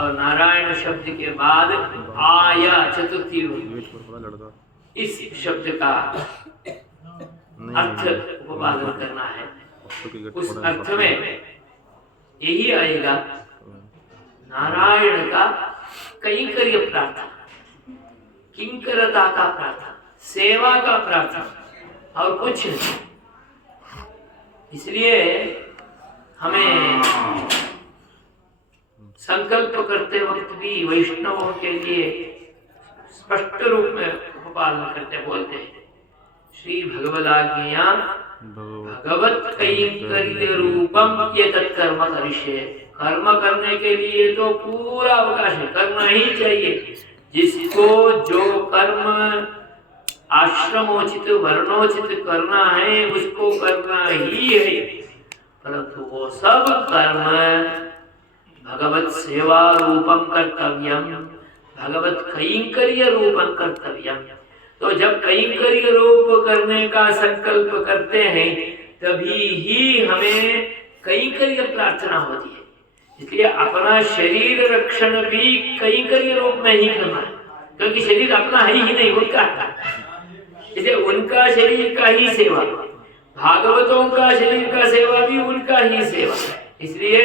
और नारायण शब्द के बाद आया चतुर्थी इस शब्द का अर्थ उपपादन करना है। उस अर्थ में यही आएगा नारायण का कैंकर्य प्रार्थना, किंकरता का प्रार्थना, सेवा का प्रार्थना और कुछ नहीं। इसलिए हमें संकल्प करते वक्त भी वैष्णवों के लिए स्पष्ट रूप में उपपादन करते बोलते हैं श्री भगवदाज्ञया भगवत कैंकर्य रूपम ये तत्कर्म करिष्ये। कर्म करने के लिए तो पूरा अवकाश है, करना ही चाहिए। जिसको जो कर्म आश्रमोचित वर्णोचित करना है उसको करना ही है, परंतु वो सब कर्म भगवत सेवा रूपम कर्तव्यम, भगवत कैंकर्य रूपम कर्तव्यम। तो जब कैंकर्य रूप करने का संकल्प करते हैं तभी ही हमें कैंकर्य प्रार्थना होती है। इसलिए अपना शरीर रक्षण भी कैंकर्य रूप में ही करना है, क्योंकि शरीर अपना है ही नहीं, उनका है। इसलिए उनका शरीर का ही सेवा, भागवतों का शरीर का सेवा भी उनका ही सेवा। इसलिए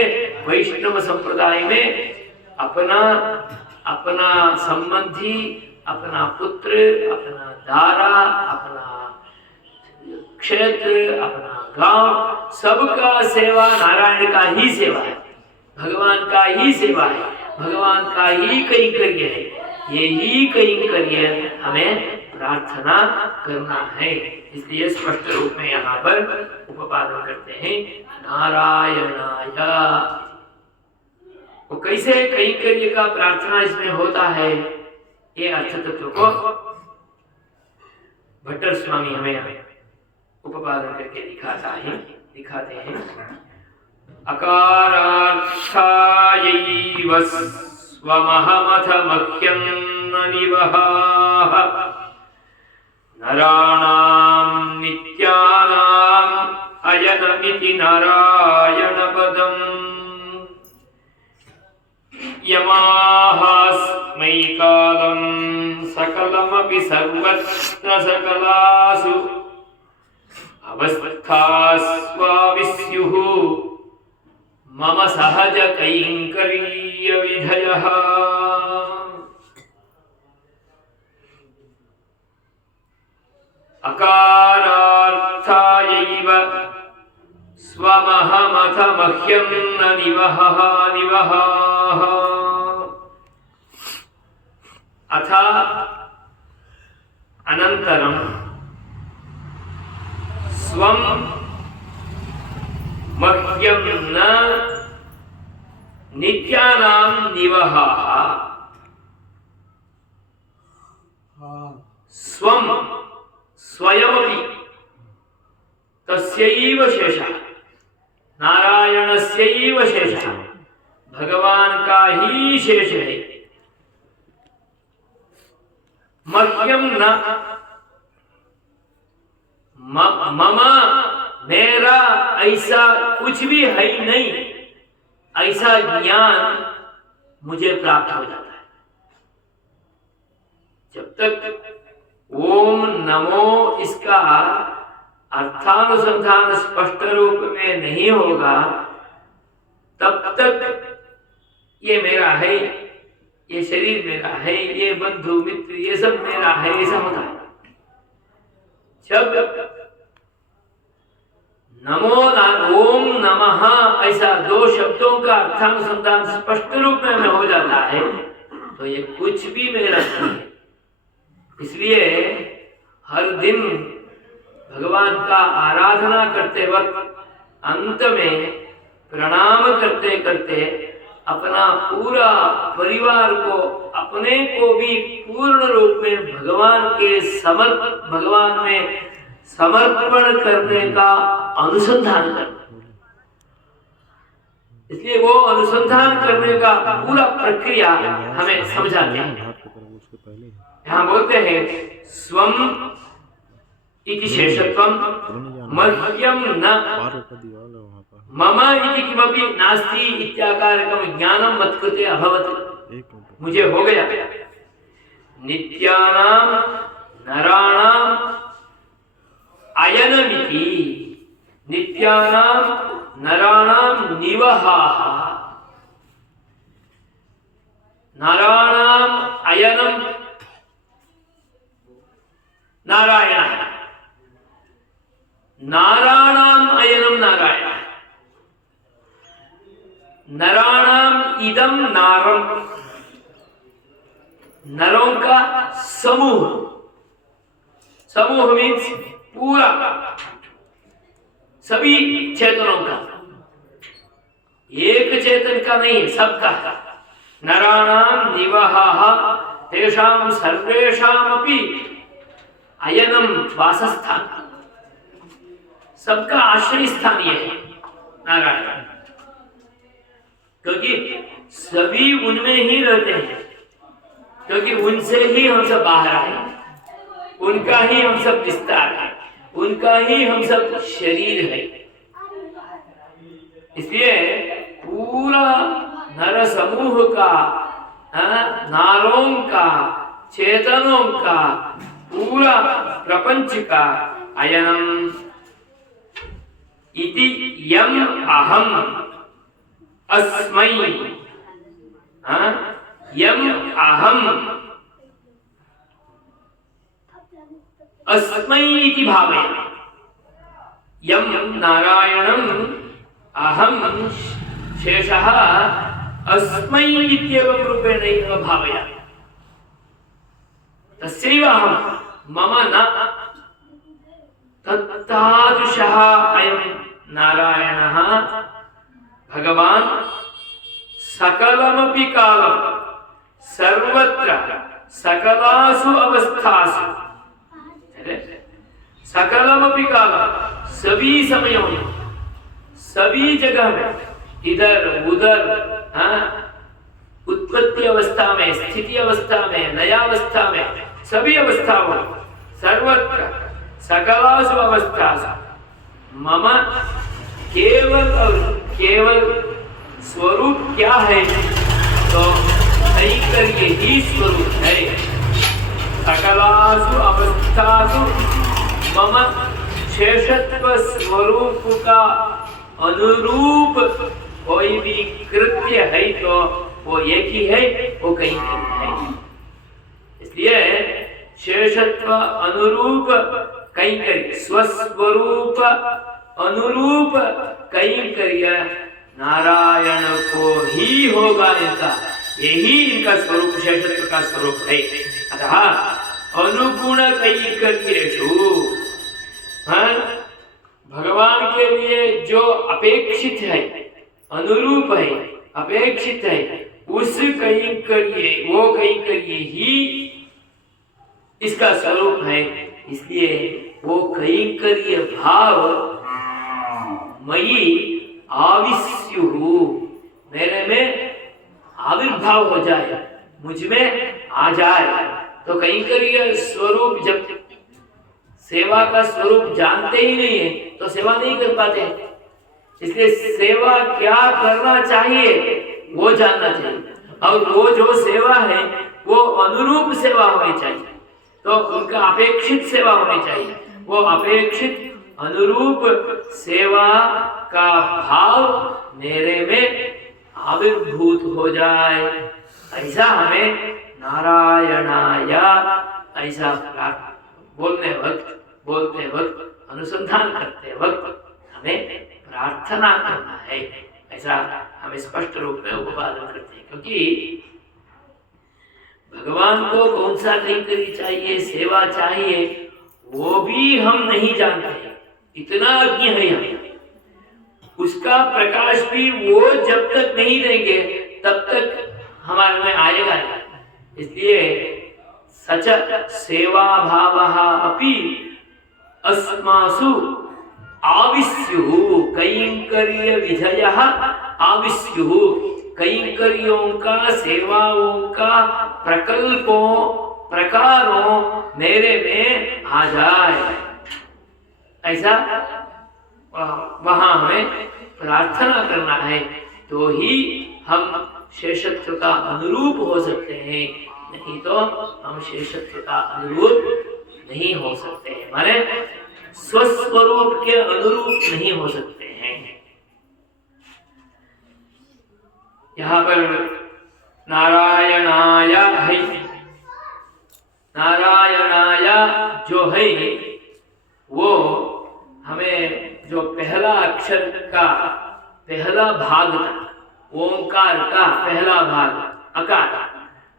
वैष्णव संप्रदाय में अपना अपना संबंधी, अपना पुत्र, अपना दारा, अपना क्षेत्र, अपना गांव, सबका सेवा नारायण का ही सेवा है, भगवान का ही सेवा है, भगवान का ही कैंकर्य है। यही कैंकर्य हमें प्रार्थना करना है। इसलिए स्पष्ट रूप में यहाँ पर उपपादन करते हैं नारायणाय। वो कैसे कैंकर्य का प्रार्थना इसमें होता है, ये अर्थ तत्व को भट्टर स्वामी हमें उपपादन करके दिखाते हैं। अकारार्थायैव स्वमहमथ मह्यं न निवहाः नराणां नित्यानां अयनमिति नारायणपदम् यमाहास्मै कालं सकलमपि सर्वत्र सकलासु अवस्थास्वाविस्युः मम सहज कैंकर्य विधयः। अकारार्थायैव स्वमहमथ मह्यं न निवहः निवहाः। अथ अनन्तरं स्वं मह्यं न नित्यानां निवहाः। स्वं स्वयमपि तस्यैव शेषः, नारायणस्यैव शेषः, भगवान का ही शेष है। मह्यं न, मम मेरा ऐसा कुछ भी है ही नहीं, ऐसा ज्ञान मुझे प्राप्त हो जाता है। जब तक ओम नमो इसका अर्थानुसंधान स्पष्ट रूप में नहीं होगा तब तक ये मेरा है, ये शरीर मेरा है, ये बंधु मित्र ये सब मेरा है, ऐसा होता है। जब नमो ओम नमः ऐसा दो शब्दों का अर्थानुसंधान स्पष्ट रूप में हमें हो जाता है तो ये कुछ भी मेरा नहीं है। इसलिए हर दिन भगवान का आराधना करते वक्त अंत में प्रणाम करते करते अपना पूरा परिवार को, अपने को भी पूर्ण रूप में भगवान में समर्पण करने का अनुसंधान करना। इसलिए वो अनुसंधान करने का पूरा प्रक्रिया हमें समझाते हैं। यहाँ बोलते हैं स्वम इति शेषत्वम मह्यं न मम इति किमपि नास्ति इत्याकारकं ज्ञानं मत्कृते अभवत्। मुझे हो गया। नित्यानाम नराणाम अयनमिति, नित्यानाम नराणाम निवहाः, नराणाम अयनम नारायण, नाराणाम अयनम नारायण, नराणाम इदम नारम, नरों का समूह, समूह मीन्स पूरा, सभी चेतनों का, एक चेतन का नहीं, सबका। नराणाम निवहाः तेषां सर्वेषामपि अयनम वासस्थान, सबका आश्रय स्थान ये है नारायण, क्योंकि सभी उनमें ही रहते हैं, क्योंकि उनसे ही हम सब बाहर आए, उनका ही हम सब विस्तार है, उनका ही हम सब शरीर है। इसलिए पूरा नर समूह का, नारों का, चेतनों का, पूरा प्रपंच का अयनम इति यम अहम अस्मै, यम अहम अस्मै इति भावया, यम नारायणम अहम शेषः अस्मै इत्येवं रूपेण भावया, तस्यैव अहं मम न तत्तादृशः अयं नारायणः भगवान् सकलमपि कालं सर्वत्र सकलासु अवस्थासु, सकलमपि कालं सभी समयों में, सभी जगह में, इधर उधर, उत्पत्ति अवस्था में, स्थिति अवस्था में, लयावस्था में, सभी अवस्थाओं, सर्वत्र सकलासु अवस्थासु मम केवल और केवल स्वरूप क्या है, तो ऐकर्य ही स्वरूप है। सकलासु अवस्थासु मम शेषत्व स्वरूप का अनुरूप कोई भी कृत्य है तो वो एक ही है, वो कहीं नहीं है। इसलिए शेषत्व अनुरूप कैंकर्य, स्वस्वरूप अनुरूप कैंकर्य नारायण को ही होगा, इनका यही इनका स्वरूप, शेषत्व का स्वरूप है। अतः अनुगुण कैंकर्येषु भगवान के लिए जो अपेक्षित है, अनुरूप है, अपेक्षित है, उस कैंकर्य, वो कैंकर्य ही इसका स्वरूप है। इसलिए वो कैंकर्य भाव मयि आविस्युः, मेरे में आविर्भाव हो जाए, मुझ में आ जाए। तो कैंकर्य स्वरूप, जब सेवा का स्वरूप जानते ही नहीं है तो सेवा नहीं कर पाते। इसलिए सेवा क्या करना चाहिए वो जानना चाहिए, और वो जो सेवा है वो अनुरूप सेवा होनी चाहिए, तो उनका अपेक्षित सेवा होनी चाहिए। वो अपेक्षित अनुरूप सेवा का भाव मेरे में आविर्भूत हो जाए, ऐसा हमें नारायणाय, ऐसा बोलते वक्त, अनुसंधान करते वक्त हमें प्रार्थना करना है, ऐसा हमें स्पष्ट रूप में उपवादन करते हैं। क्योंकि भगवान को कौन सा कैंकर्य चाहिए, सेवा चाहिए, वो भी हम नहीं जानते हैं, इतना अज्ञ है हम। उसका प्रकाश भी वो जब तक नहीं देंगे तब तक हमारे में आएगा नहीं। इसलिए सच सेवा भावः अपि अस्मासु आविस्युः, कैंकर्य विधयः आविस्युः, कैंकर्यों का, सेवाओं का प्रकल्पों, प्रकारों मेरे में आ जाए, ऐसा वहां हमें प्रार्थना करना है, तो ही हम शेषत्व का अनुरूप हो सकते हैं, नहीं तो हम शेषत्व का अनुरूप नहीं हो सकते हैं, माने स्वस्वरूप के अनुरूप नहीं हो सकते हैं। यहाँ पर नारायणाय है, नारायणाय जो है वो हमें जो पहला अक्षर का पहला भाग था, ओंकार का पहला भाग अकार,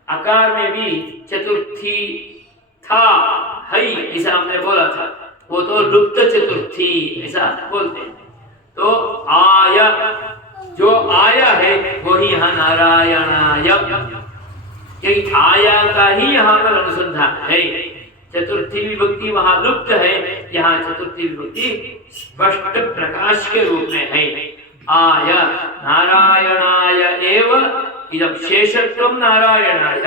अकार में भी चतुर्थी था है ऐसा हमने बोला था, वो तो लुप्त चतुर्थी ऐसा बोलते हैं। तो आय जो आया है वही यहाँ नारायणाय, यही आया का ही यहाँ पर अनुसंधान है। चतुर्थी विभक्ति वहां लुप्त है, यहाँ चतुर्थी विभक्ति स्पष्ट प्रकाश के रूप में है। आय नारायणाय एव इदं शेषत्वं नारायणाय,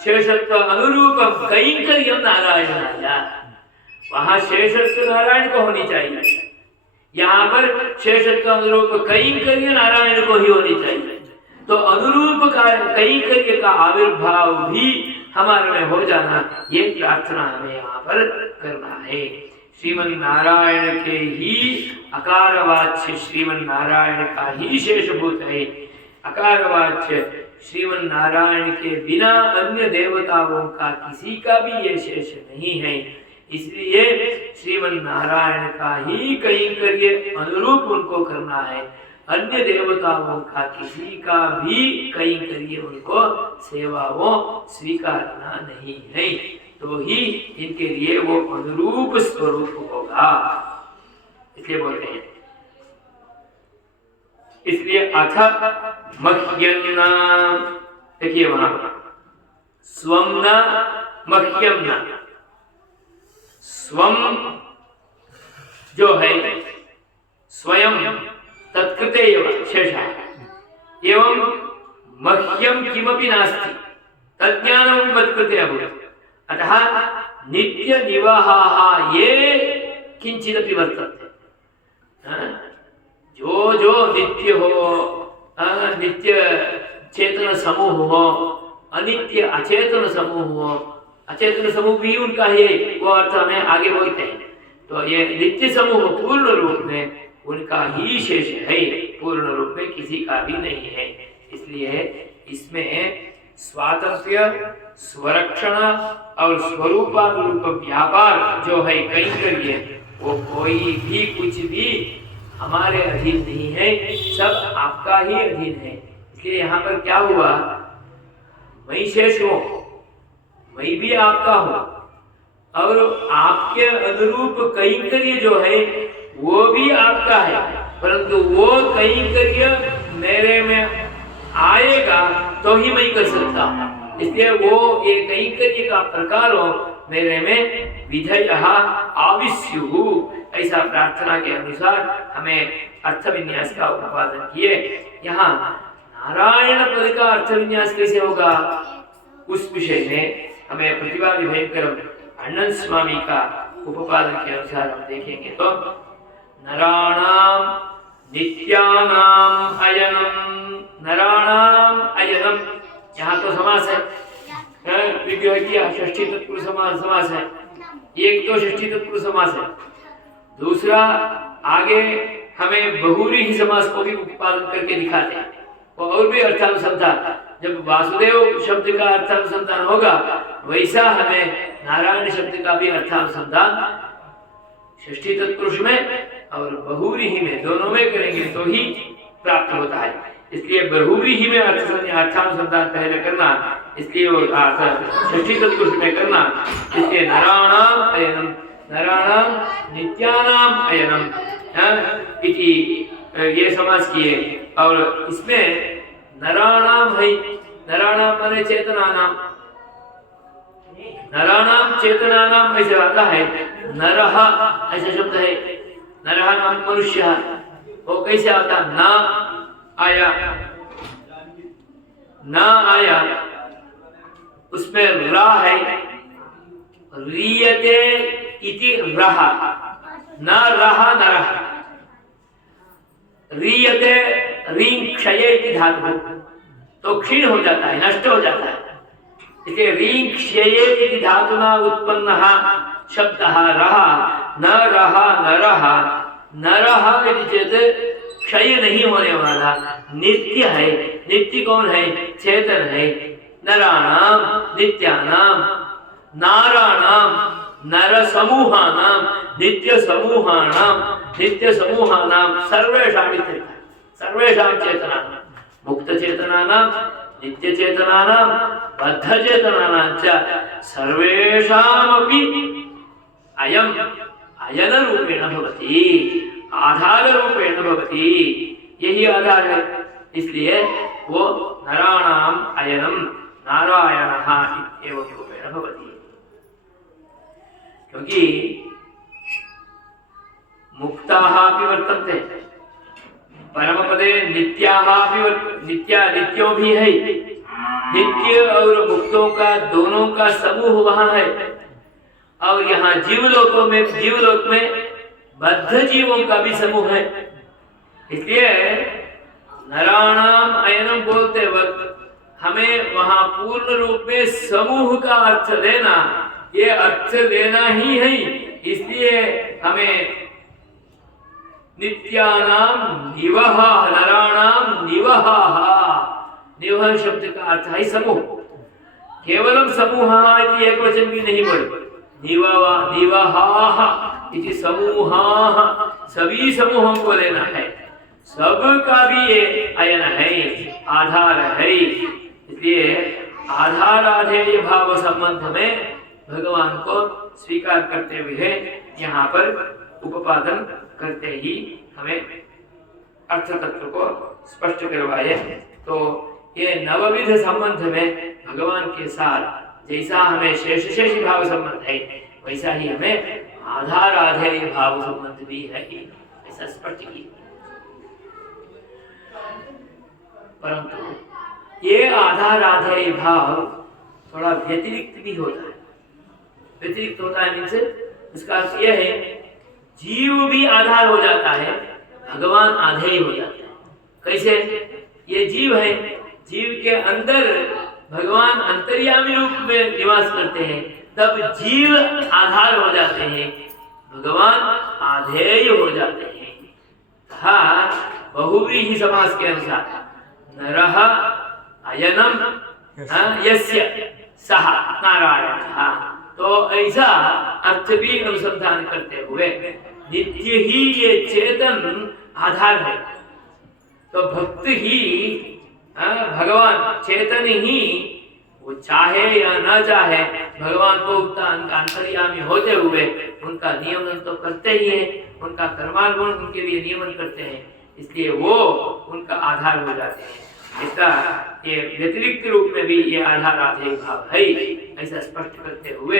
शेषत्व अनुरूपम कैंकर्यं नारायणाय। वहां शेषत्व नारायण को होनी चाहिए, यहाँ पर शेषत्व अनुरूप कैंकर्य नारायण को ही होनी चाहिए। तो अनुरूप का कैंकर्य का आविर्भाव भी हमारे में हो जाना, ये प्रार्थना हमें यहाँ पर करना है। श्रीमन नारायण के ही अकारवाच्य श्रीमन नारायण का ही शेषभूत है। अकारवाच्य श्रीमन नारायण के बिना अन्य देवताओं का किसी का भी ये शेष नहीं है, इसलिए श्रीमन नारायण का ही कैंकर्य अनुरूप उनको करना है। अन्य देवताओं का किसी का भी कैंकर्य उनको सेवाओं स्वीकारना नहीं है, तो ही इनके लिए वो अनुरूप स्वरूप होगा, इसलिए बोलते हैं। इसलिए अथ मह्यन्ना, देखिए वहां स्वम न मह्यम न, स्वम जो है स्वयं तत्कृते एव शेषः एवं मह्यम किमपि नास्ति तज्ज्ञानं मत्कृते अभूत्। अतः नित्य निवहाः ये किंचिदपि वर्तन्ते, जो नित्य हो, नित्य चेतन समूह हो, अनित्य अचेतन समूह हो, अचेतन समूह भी उनका है, वो अर्थ हमें आगे बोलते हैं। तो ये नित्य समूह पूर्ण रूप में उनका ही शेष है, पूर्ण रूप में किसी का भी नहीं है। इसलिए इसमें स्वातंत्र्य, स्वरक्षण और स्वरूपानुरूप व्यापार जो है कैंकर्य, वो कोई भी कुछ भी हमारे अधीन नहीं है, सब आपका ही अधीन है। इसलिए यहाँ पर क्या हुआ, मैं शेष हूँ, मैं भी आपका हूँ, और आपके अनुरूप कैंकर्य जो है वो भी आपका है, परंतु वो कैंकर्य मेरे में आएगा तो ही मैं कर सकता हूँ। इसलिए वो ये कैंकर्य का प्रकार हो मेरे में विधयः आविष्युः, ऐसा प्रार्थना के अनुसार हमें अर्थ विन्यास का उत्पादन किए। यहाँ नारायण पद का अर्थ विन्यास कैसे होगा, उस विषय में हमें प्रतिवादी भयंकर अनंत स्वामी का उपादन के अनुसार हम देखेंगे। तो नराणाम नित्यानाम अयनम, नराणाम अयनम, यहाँ तो समास है, षष्ठी तत्पुरुष समास है, एक तो षष्ठी तत्पुरुष समास है, दूसरा आगे हमें बहुव्रीहि समास को भी उत्पादन करके दिखाते हैं, और भी अर्थानुसंधान। जब वासुदेव शब्द का अर्थानुसंधान होगा वैसा हमें नारायण शब्द का भी अर्थानुसंधान षष्ठी तत्पुरुष में और बहुव्रीहि में, दोनों में करेंगे तो ही प्राप्त होता है। इसलिए बहुव्रीहि में अर्थानुसंधान पहले करना, इसलिए वो षष्ठी तत्पुरुष में करना। इसलिए नराणाम अयनम, नराणाम नित्यानाम अयनम इति ये समास किए। और इसमें नराणाम है, नराणाम माने चेतनानाम, नराणाम चेतनानाम ऐसे आता है, नरः ऐसा शब्द है, नरः नाम मनुष्य, वो कैसे आता, ना आया, ना आया, उसमें रा है, रियते इति रह, न रह नरः, रियते रीं क्षये इति धातु, तो तो क्षीण हो जाता है, नष्ट हो जाता है। इसलिए रीं क्षये इति धातुना उत्पन्नः शब्दः रहा न रहा न रहा न रहा यदि चेत क्षय नहीं होने वाला, नित्य है। नित्य कौन है? चेतन है। नराणाम नित्यानाम, नाराणाम नर समूहानाम, नित्य समूहानाम, नित्य समूहानाम सर्वेषां सर्वेषां चेतनानां, मुक्त चेतनानां, नित्य चेतनानां, बद्ध चेतनानां च सर्वेषामपि अयम अयन रूपेण भवति, आधार रूपेण भवति। यही आधार है, इसलिए वो नराणाम अयनम नारायणः इत्येवं रूपेण भवति। क्योंकि मुक्ताः अपि वर्तन्ते परमपदे, नित्याः अपि नित्यो भी है। नित्य और मुक्तों का दोनों का समूह वहां है। और यहाँ जीवलोक में बद्ध जीवों का भी समूह है। इसलिए नराणाम अयनम बोलते वक्त हमें वहां पूर्ण रूप में समूह का अर्थ लेना, ये अर्थ लेना ही है। इसलिए हमें नित्यानाम निवह, नराणाम निवह, निवह शब्द का अर्थ है समूह। केवलम समूह इति एक वचन भी नहीं बोले, निवहाः इति समूहाः, सभी समूहों को लेना है। सब का भी ये अयन है, आधार है। इसलिए आधार आधेय भाव संबंध में भगवान को स्वीकार करते हुए यहाँ पर उपादन करते ही हमें अर्थ तत्व को स्पष्ट करवाए। तो ये नवविध संबंध में भगवान के साथ जैसा हमें शेष भाव संबंध है, वैसा ही हमें आधार आधेय भाव संबंध भी है, ऐसा स्पष्ट किया। परंतु ये आधार आधेय भाव थोड़ा व्यतिरिक्त भी होता है। व्यतिरिक्त होता है मीन्स इसका अर्थ यह है, जीव भी आधार हो जाता है, भगवान आधेय हो जाता है। कैसे? ये जीव है, जीव के अंदर भगवान अंतर्यामी रूप में निवास करते हैं, तब जीव आधार हो जाते हैं, भगवान आधेय हो जाते हैं। हाँ, बहुव्रीहि समास के अनुसार नरः अयनम यस्य सः नारायणः, तो ऐसा अर्थ भी अनुसंधान करते हुए नित्य ही ये चेतन आधार है। तो भक्त ही भगवान चेतन ही, वो चाहे या न चाहे, भगवान को अंतर्यामी होते हुए उनका नियमन तो करते ही है, उनका कर्मानुगुण उनके लिए नियमन करते हैं, इसलिए वो उनका आधार हो जाते हैं। इसका ये व्यतिरिक्त रूप में भी ये आधार आधेय भाव है, ऐसा स्पष्ट करते हुए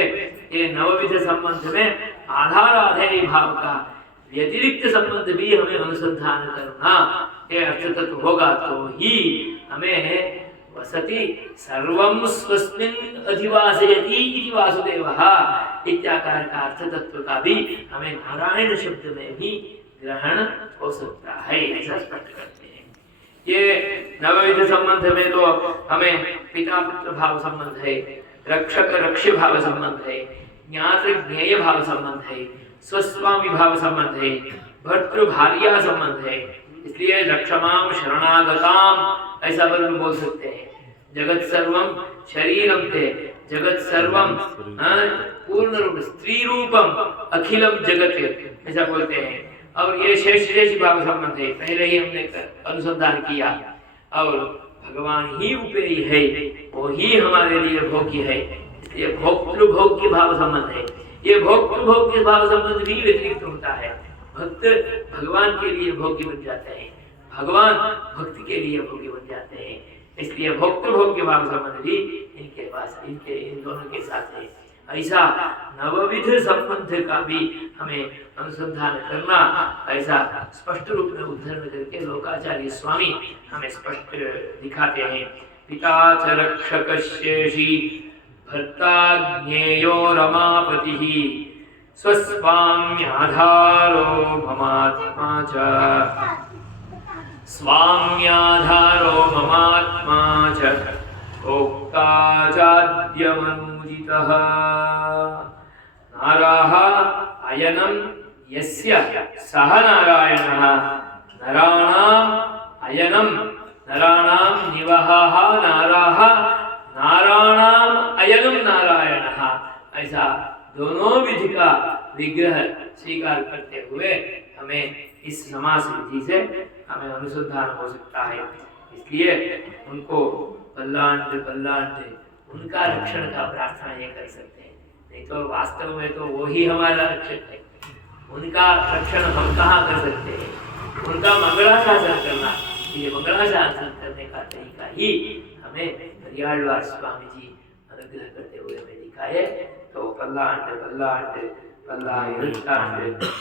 ये नवविध संबंध में आधार आधेय भाव का व्यतिरिक्त संबंध भी हमें अनुसंधान करना, ये अर्थ तत्व होगा तो ही हमें वसति सर्वं स्वस्मिन् अधिवासयति इति वासुदेवः इत्याकार का अर्थ तत्व का भी हमें नारायण शब्द में भी ग्रहण हो सकता है, ऐसा स्पष्ट करते हैं। ये नवविध संबंध में तो हमें पिता पुत्र भाव संबंध है, रक्षक रक्ष्य भाव संबंध है, ज्ञातृ ज्ञेय भाव संबंध है, स्वस्वामी भाव संबंध है, भर्तृ भार्या संबंध है। इसलिए रक्षमाम शरणागताम ऐसा बोल सकते हैं। जगत सर्वम शरीरम ते, जगत सर्वम पूर्ण रूप स्त्री रूपम अखिलम जगत, ऐसा बोलते हैं। और ये शेष भाव संबंध है, पहले ही हमने अनुसंधान किया। और भगवान ही उपेय है, वो ही हमारे लिए भोग्य है, इसलिए भोक्तृ भोग्य भाव संबंध है। ये भोक्तृ भोग्य भाव संबंध भी व्यतिरिक्त होता है। भक्त भगवान के लिए भोग्य बन जाते हैं, भगवान भक्त के लिए भोग्य बन जाते हैं, इसलिए भोक्तृ भोग्य भाव संबंध भी इनके पास, इन दोनों के साथ है। ऐसा नवविध संबंध का भी हमें अनुसंधान करना, ऐसा स्पष्ट रूप में उद्धरण करके लोकाचार्य स्वामी हमें स्पष्ट दिखाते हैं। पिता च रक्षकशेषी भर्ता ज्ञेयो रमापतिः स्वस्वाम्याधारो ममात्मा च स्वाम्याधारो ममात्मा च भोक्ता चाद्यमनूदितः नाराः अयनं यस्य सः नारायणः नराणाम् अयनं नराणां निवहः नाराः नाराणाम अयनम नारायणः। ऐसा दोनों विधि का विग्रह स्वीकार करते हुए हमें इस समास विधि से हमें अनुसंधान हो सकता है। इसलिए उनको बल्लांड उनका रक्षण का प्रार्थना ये कर सकते हैं, नहीं तो वास्तव में तो वो ही हमारा रक्षक है। उनका रक्षण हम कहाँ कर सकते हैं? उनका मंगलाशासन करना, ये मंगलाशासन करने का तरीका ही हमें हरियाणवार स्वामी जी अनुग्रह करते हुए हमें दिखाए। तो पल्लांड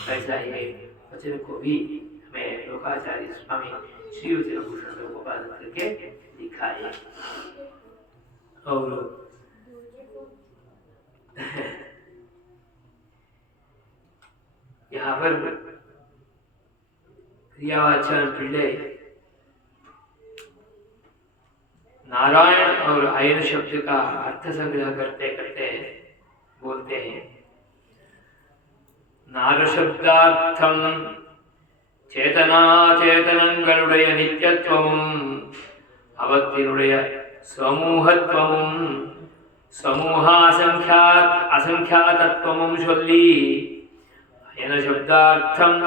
ऐसा ये वचन को भी हमें लोकाचार्य स्वामी श्री भूषण गोपाल करके दिखाए। और यहाँ पर क्रियावाचन पिल्ले नारायण और आयन शब्द का अर्थ संग्रह करते करते बोलते हैं, नार शब्दार्थम चेतना चेतनंगलुடைய நித்தியத்துவமும் அவத்தினுடைய சமூகத்துவமும் சமூக அசங்கியாதத்துவமும் சொல்லி அயன சப்தார்த்தம்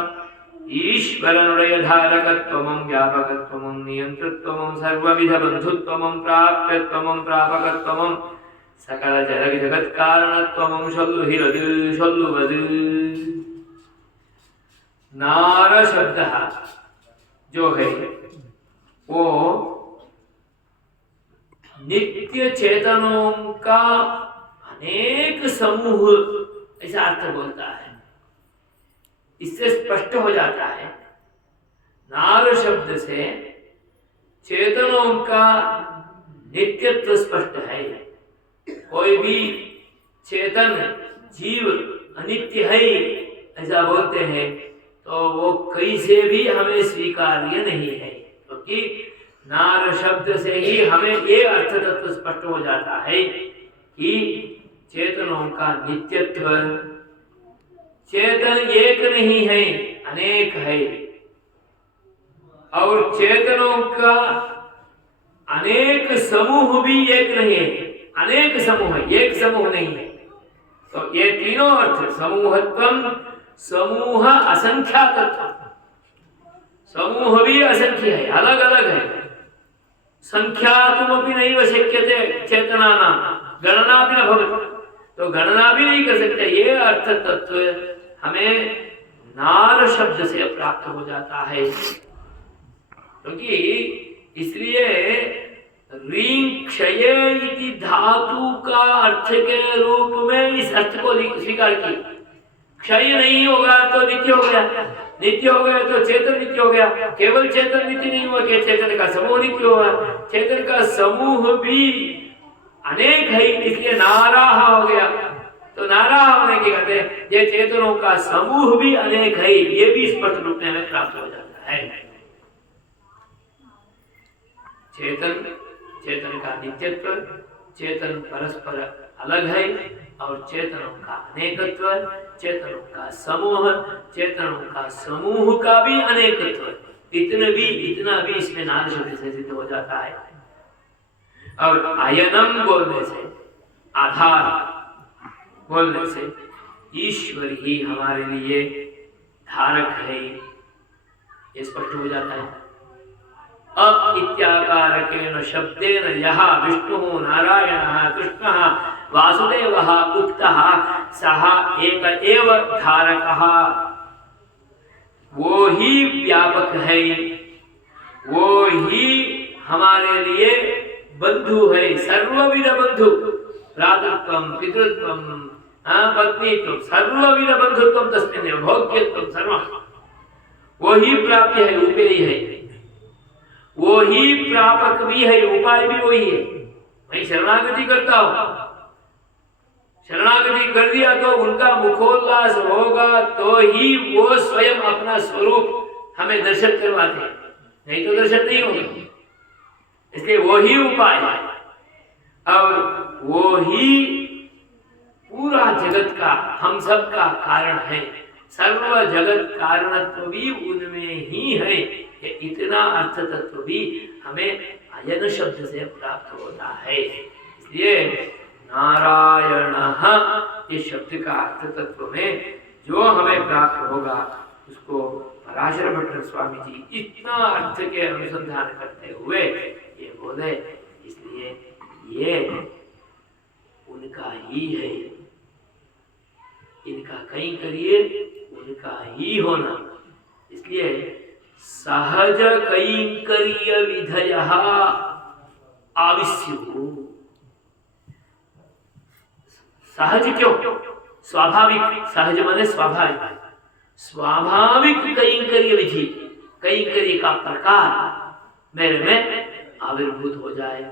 ईश्वरनुடைய धारकत्वमं व्यापकत्वमं नियंतृत्वमं सर्वविध बंधुत्वमं प्राप्यत्वमं प्रापकत्वमं सकल जगत कारणत्वमं சொல்லுவது। नार शब्द जो है वो नित्य चेतनों का अनेक समूह ऐसा अर्थ बोलता है। इससे स्पष्ट हो जाता है नार शब्द से चेतनों का नित्यत्व स्पष्ट है। कोई भी चेतन जीव अनित्य है ऐसा बोलते हैं तो वो कैसे भी हमें स्वीकार्य नहीं है, क्योंकि नार शब्द से ही हमें ये अर्थ तत्व स्पष्ट हो जाता है कि चेतनों का नित्यत्व, चेतन एक नहीं है अनेक है, और चेतनों का अनेक समूह भी एक नहीं है, अनेक समूह है, एक समूह नहीं है। तो ये तीनों अर्थ समूहत्वम समूह असंख्यातत्व, समूह भी असंख्य है, अलग अलग है। संख्यातुमपि नैव शक्यते चेतनानां गणना भी न भवति, तो गणना भी नहीं कर सकते। ये अर्थ तत्व हमें नार शब्द से प्राप्त हो जाता है, क्योंकि इसलिए ऋं क्षये इति धातु का अर्थ के रूप में इस अर्थ को स्वीकार किया। क्षय नहीं होगा तो नित्य हो गया, नित्य हो गया तो चेतन नित्य हो गया। केवल चेतन नित्य नहीं हुआ कि चेतन का समूह नित्य हुआ, चेतन का समूह भी अनेक है, इसलिए नाराह हो गया। तो नाराह होने के कहते हैं ये चेतनों का समूह भी अनेक है, ये भी स्पष्ट रूप में हमें प्राप्त हो जाता है। चेतन का नित्यत्व, चेतन परस्पर अलग है, और चेतनों का अनेकत्व, चेतनों का समूह, चेतनों का समूह का भी अनेकत्व, इतना भी इसमें नार शब्द से सिद्ध हो जाता है। और आयनम बोलने से, आधार बोलने से ईश्वर ही हमारे लिए धारक है, ये स्पष्ट हो जाता है। अ इत्याकारकेन शब्देन यः विष्णुः नारायणः कृष्णः वासुदेवः उक्तः सः एक एव धारकः, वो ही व्यापक है, वो ही हमारे लिए बंधु है, सर्वविध बंधु, भ्रातृत्वं पितृत्वं पत्नीत्वं सर्वविध बंधुत्वं तस्मिन् भोग्यत्वं सर्वं, वो ही प्राप्य है, उपेय है, वो ही प्रापक भी है, उपाय भी वही है। मैं शरणागति करता हूं, शरणागति कर दिया तो उनका मुखोल्लास होगा तो ही वो स्वयं अपना स्वरूप हमें दर्शन करवाते हैं। नहीं तो दर्शन नहीं होगा। इसलिए वो ही उपाय है। अब वो ही पूरा जगत का, हम सब का कारण है। सर्व जगत कारणत्व भी उनमें ही है। ये इतना अर्थ तत्व भी हमें अयन शब्द से प्राप्त होता है। इसलिए नारायण इस शब्द का अर्थ तत्व में जो हमें प्राप्त होगा उसको पराशर भट्ट स्वामी जी इतना अर्थ के अनुसंधान करते हुए ये बोले। इसलिए ये उनका ही है, इनका कहीं करिए उनका ही होना। इसलिए सहज कैंकर्य विधय आविष्यु। सहज क्यों? स्वाभाविक। सहज माने स्वाभाविक। स्वाभाविक कैंकर्य विधि, कैंकर्य का प्रकार मेरे में आविर्भूत हो जाए।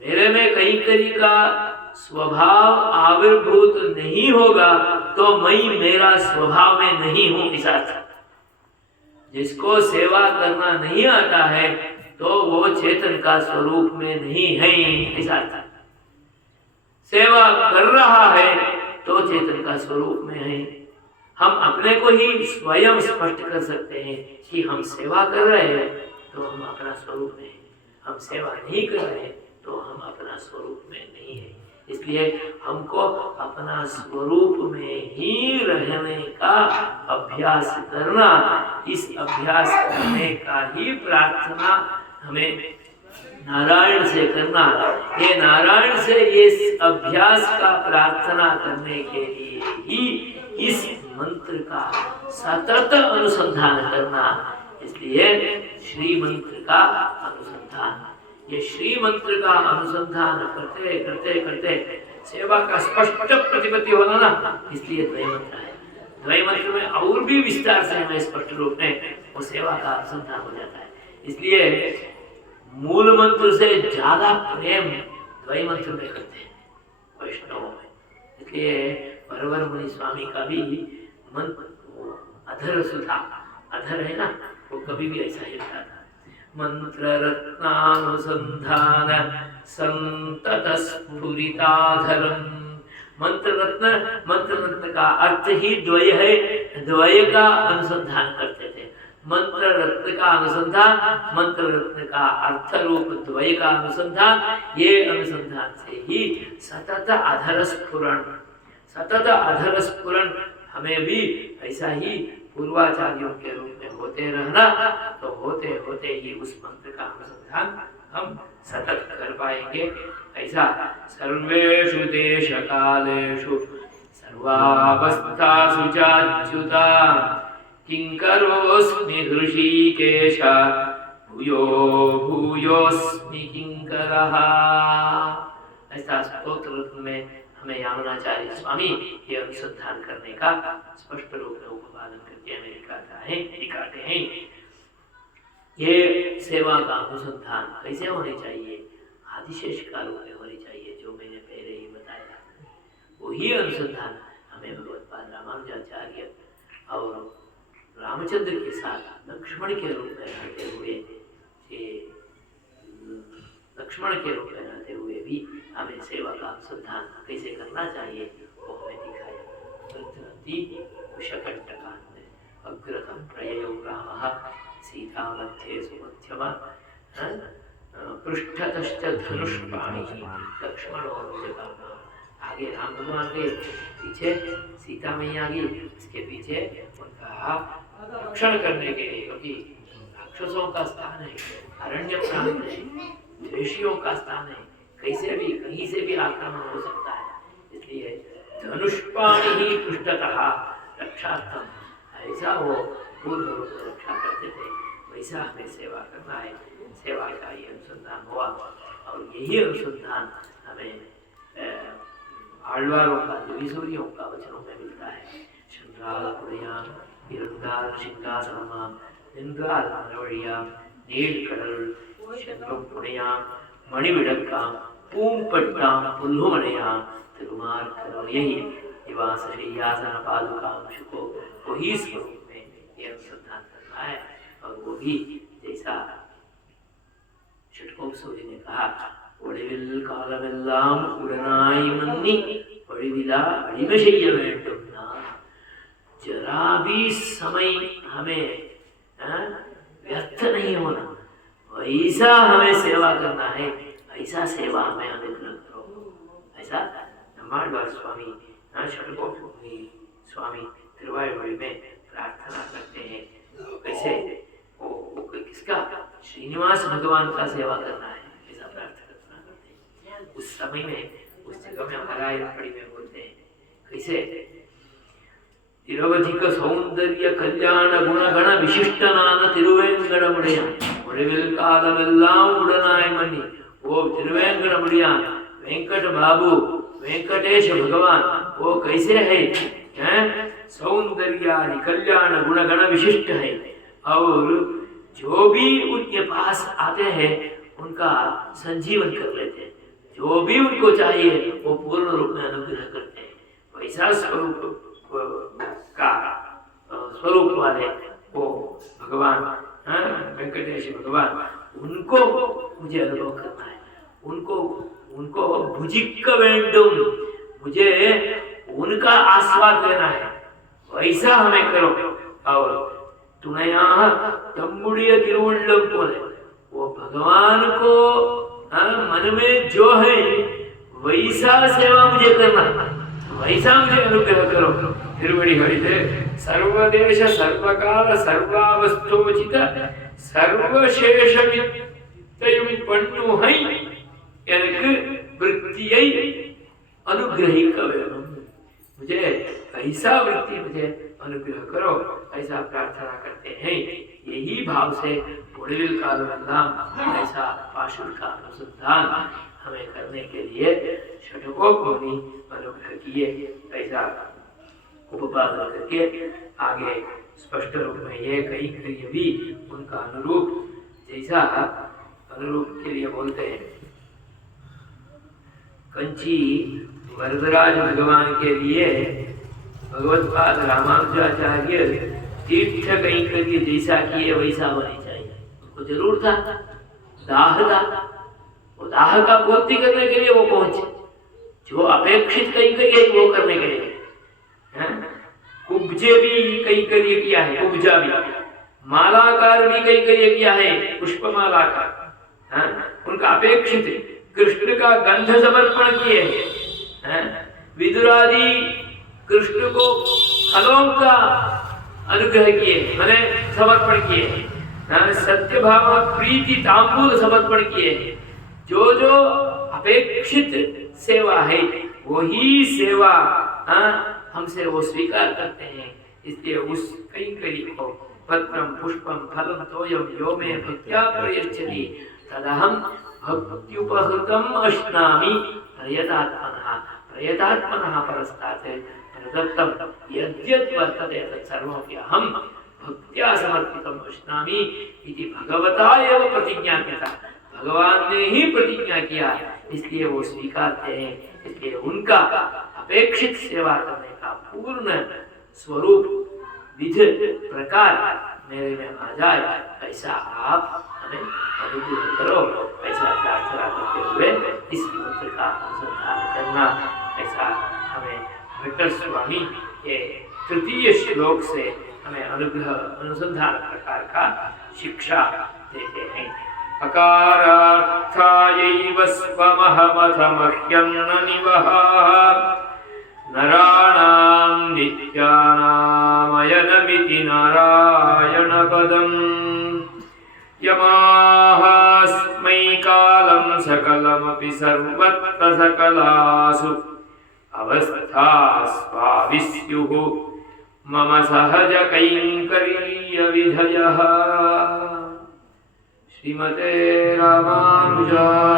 मेरे में कैंकर्य का स्वभाव आविर्भूत नहीं होगा तो मैं मेरा स्वभाव में नहीं हूं। ऐसा जिसको सेवा करना नहीं आता है तो वो चेतन का स्वरूप में नहीं है। ऐसा सेवा कर रहा है तो चेतन का स्वरूप में है। हम अपने को ही स्वयं स्पष्ट कर सकते हैं कि हम सेवा कर रहे हैं तो हम अपना स्वरूप में हैं, हम सेवा नहीं कर रहे तो हम अपना स्वरूप में नहीं है। इसलिए हमको अपना स्वरूप में ही रहने का अभ्यास करना, इस अभ्यास करने का ही प्रार्थना हमें नारायण से करना। ये नारायण से इस अभ्यास का प्रार्थना करने के लिए ही इस मंत्र का सतत अनुसंधान करना। इसलिए श्री मंत्र का अनुसंधान, ये श्री मंत्र का अनुसंधान करते करते करते सेवा का स्पष्ट प्रतिपत्ति होना ना, इसलिए द्वय मंत्र है। द्वय मंत्र में और भी विस्तार से हमें स्पष्ट रूप में वो सेवा का अनुसंधान हो जाता है। इसलिए मूल मंत्र से ज्यादा प्रेम द्वय मंत्र में करते हैं वैष्णवों में। इसलिए परवर मुनि स्वामी का भी मंत्र अधर सुधा, अधर है ना, वो कभी भी ऐसा ही था। मंत्र रत्नानुसंधान संतत स्फुरिताधरम। मंत्र रत्न का अर्थ ही द्वय है, द्वय का अनुसंधान करते थे। मंत्र रत्न का अनुसंधान, मंत्र रत्न का अर्थ रूप द्वय का अनुसंधान, ये अनुसंधान से ही सतत अधर स्फुरण, सतत अधर स्फुरण हमें भी ऐसा ही पूर्वाचार्यों के रूप में होते रहना। तो होते होते ही उस मंत्र का अनुसंधान हम सतत कर पाएंगे। ऐसा सर्वेषु देश कालेषु सर्वावस्थासु चाच्युता किंकरोस्मि हृषीकेश भूयो भूयोस्मि किंकरः। ऐसा स्तोत्र में हमें यामुनाचार्य स्वामी ये अनुसंधान करने का स्पष्ट रूप में उपपादन करके हमें दिखाते हैं। ये सेवा का अनुसंधान कैसे होने चाहिए? आदिशेष काल में होनी चाहिए, जो मैंने पहले ही बताया। वही अनुसंधान हमें भगवत्पाद रामानुजाचार्य और रामचंद्र के साथ लक्ष्मण के रूप में रहते हुए, लक्ष्मण के रूप में रहते हुए भी हमें सेवा का अनुसंधान कैसे करना चाहिए वो हमें दिखाया। अग्रतम प्रययो रामः सीता मध्ये सुमध्यम पृष्ठतश्च धनुष्पाणि लक्ष्मणो रुजकामा। आगे राम भगवान के पीछे सीता मैया की, उसके पीछे उनका रक्षण करने के लिए, क्योंकि राक्षसों का स्थान है, अरण्य प्रांत है, द्वेषियों का स्थान है, कैसे भी कहीं से भी आक्रमण हो सकता है। इसलिए धनुष्पाणि ही पृष्ठतः रक्षार्थम, ऐसा वो पूर्ण रूप से रक्षा करते थे, वैसा हमें सेवा करना है। सेवा का ये अनुसंधान हुआ और यही अनुसंधान हमें आழ்வாरों का, दिव्यसूरियों का वचनों में मिलता है। शंद्राल पुड़याम இருந்தால் சிங்காசனமாம் நின்றால் மரவழியாம் நீழ்கடல் சென்றும் புனையாம் மணிவிளக்காம் பூம்பட்டாம் புல்லுமனையாம் திருமார்கரையை निवास शय्यासन पादुकांश को वही स्वरूप में ये अनुसंधान करना है। और वो भी जैसा षट्कोपसूरी ने कहा, ஒளிவில் காலமெல்லாம் உடனாய் மன்னி पढ़िविला अड़िमशय्य வேண்டும் ना, जरा भी समय हमें व्यर्थ नहीं होना, वैसा हमें सेवा करना है, ऐसा सेवा हमें अनुग्रह करो। ऐसा नम्माழ்வார் स्वामी षट्कोपसूरी स्वामी तिरुवायूर में प्रार्थना करते हैं। वैसे वो किसका, श्रीनिवास भगवान का सेवा करना है, ऐसा प्रार्थना करते हैं। उस समय में उस जगह में हमारा पड़ी में बोलते हैं कैसे, निरवधिक सौंदर्य कल्याण गुणगण विशिष्टनान तिरुवेंकटमुडियान ஒளிவில் காலமெல்லாம் உடனாய் மன்னி, वो तिरुवेंकटमुडियान वेंकट बाबू वेंकटेश भगवान वो कैसे है, सौंदर्यादि कल्याण गुणगण विशिष्ट है, और जो भी उनके पास आते हैं उनका संजीवन कर लेते हैं, जो भी उनको चाहिए वो पूर्ण रूप में अनुग्रह करते हैं। वैसा स्वरूप का स्वरूप वाले वो भगवान वेंकटेश भगवान, उनको मुझे अनुभव करना है, उनको भुजिक्क वेंडुम, मुझे उनका आस्वाद लेना है, वैसा हमें करो। और तुनया तम्बुड़िय तिरुवल्लम बोले, वो भगवान को मन में जो है वैसा सेवा मुझे करना, वैसा मुझे अनुग्रह करो। तिरुवड़ी हरिते सर्वदेश सर्वकाल सर्वावस्थोचित सर्वशेष वित्तयुम पन्नु है எனக்கு वृत्तिயை अनुग्रहिक वेणुम, मुझे ऐसा वृत्ति मुझे अनुग्रह करो, ऐसा प्रार्थना करते हैं। यही भाव से ஒளிவில் காலமெல்லாம் ऐसा पाशुर का अनुसंधान हमें करने के लिए षट्कोपमुनि अनुग्रह किए, ऐसा उपपादन करके आगे स्पष्ट रूप में ये कहीं कहीं भी उनका अनुरूप, जैसा अनुरूप के लिए बोलते हैं कंची वरदराज भगवान के लिए भगवत्पाद रामानुजाचार्य तीर्थ कहीं करके जैसा किए वैसा होनी चाहिए, उसको जरूर था दाह था, वो दाह का पूर्ति करने के लिए वो पहुंचे, जो अपेक्षित कहीं करिए वो करने के लिए। कुब्जे भी कहीं करिए किया है, कुब्जा भी, मालाकार भी कहीं करिए किया है, पुष्पमाला का, उनका अपेक्षित कृष्ण का गंध समर्पण किए, विदुरादि कृष्ण को फलों का अनुग्रह किए, मैंने समर्पण किए, सत्य भाव प्रीति तांबूल समर्पण किए। जो जो अपेक्षित सेवा है वही सेवा हमसे वो स्वीकार करते हैं। इसलिए उस कई को पत्रम पुष्पम फलम तोयम यो मे भक्त्या प्रयच्छति तदहम भक्त्युपहृतम अश्नामि प्रयतात्मनः परस्तात् प्रदत्तम यद्यद् वर्तते तत्सर्वमपि अहं भक्त्या समर्पितम अश्नामि इति भगवता एव प्रतिज्ञा कृता, भगवान ने ही प्रतिज्ञा किया, इसलिए वो स्वीकारते हैं। इसलिए उनका अपेक्षित सेवा करने का पूर्ण स्वरूप विध प्रकार मेरे में आ जाए, ऐसा आप हमें अनुग्रह करो, ऐसा प्रार्थना करते हुए इस मंत्र का अनुसंधान करना, ऐसा हमें भट्टर स्वामी के तृतीय श्लोक से हमें अनुग्रह अनुसंधान प्रकार का शिक्षा देते हैं। अकारार्थायैव स्वमहमथमह्यं न निवः नराणां नित्यानामयनमिति नारायणपदम् यमाहास्मै कालं सकलमपि सर्वत्र सकलासु अवस्थास्वाविस्युः मम सहज कैङ्कर्यविधयः। श्रीमते रामानुजाय